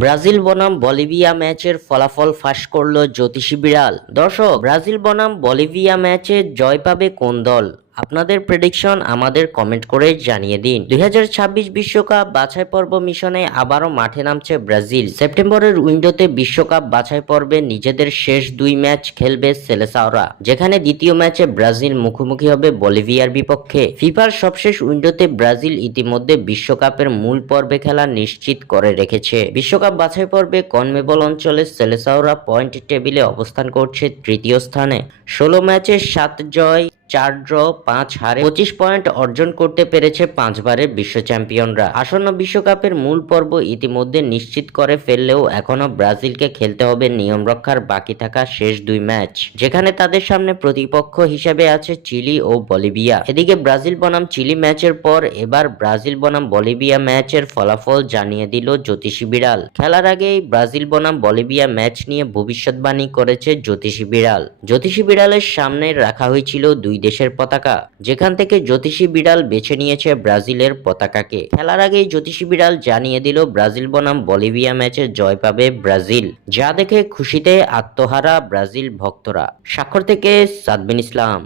Brazil বনাম Bolivia ম্যাচের ফলাফল ফাঁস করল জ্যোতিষী বিড়াল। দর্শক, ব্রাজিল বনাম বলিভিয়া ম্যাচে জয় পাবে কোন দল? আপনাদের প্রেডিকশন আমাদের কমেন্ট করে জানিয়ে দিন। দুই বিশ্বকাপ বাছাই পর্ব মিশনে আবারও মাঠে নামছে ব্রাজিল। সেপ্টেম্বরের উইন্ডোতে বিশ্বকাপ বাছাই পর্বে নিজেদের শেষ দুই ম্যাচ খেলবে সেলেসাওরা, যেখানে দ্বিতীয় ম্যাচে ব্রাজিল মুখোমুখি হবে বলিভিয়ার বিপক্ষে। ফিফার সবশেষ উইন্ডোতে ব্রাজিল ইতিমধ্যে বিশ্বকাপের মূল পর্বে খেলা নিশ্চিত করে রেখেছে। বিশ্বকাপ বাছাই পর্বে কনমেবল অঞ্চলে সেলেসাওরা পয়েন্ট টেবিলে অবস্থান করছে তৃতীয় স্থানে। ষোলো ম্যাচে সাত জয় চার ড্র পাঁচ হারে পঁচিশ পয়েন্ট অর্জন করতে পেরেছে পাঁচবারের বিশ্ব চ্যাম্পিয়নরা। আসন্ন বিশ্বকাপের মূল পর্ব ইতিমধ্যে নিশ্চিত করে ফেললেও এখনও ব্রাজিলকে খেলতে হবে নিয়ম রক্ষার বাকি থাকা শেষ দুই ম্যাচ, যেখানে তাদের সামনে প্রতিপক্ষ হিসেবে আছে চিলি ও বলিভিয়া। এদিকে ব্রাজিল বনাম চিলি ম্যাচের পর এবার ব্রাজিল বনাম বলিভিয়া ম্যাচের ফলাফল জানিয়ে দিল জ্যোতিষী বিড়াল। খেলার আগেই ব্রাজিল বনাম বলিভিয়া ম্যাচ নিয়ে ভবিষ্যৎবাণী করেছে জ্যোতিষী বিড়াল। জ্যোতিষী বিড়ালের সামনে রাখা হয়েছিল দুই দেশের পতাকা, যেখান থেকে জ্যোতিষী বিড়াল বেছে নিয়েছে ব্রাজিলের পতাকাকে। খেলার আগেই জ্যোতিষী বিড়াল জানিয়ে দিল, ব্রাজিল বনাম বলিভিয়া ম্যাচে জয় পাবে ব্রাজিল। যা দেখে খুশিতে আত্মহারা ব্রাজিল ভক্তরা। স্বাক্ষর থেকে সাদবিন ইসলাম।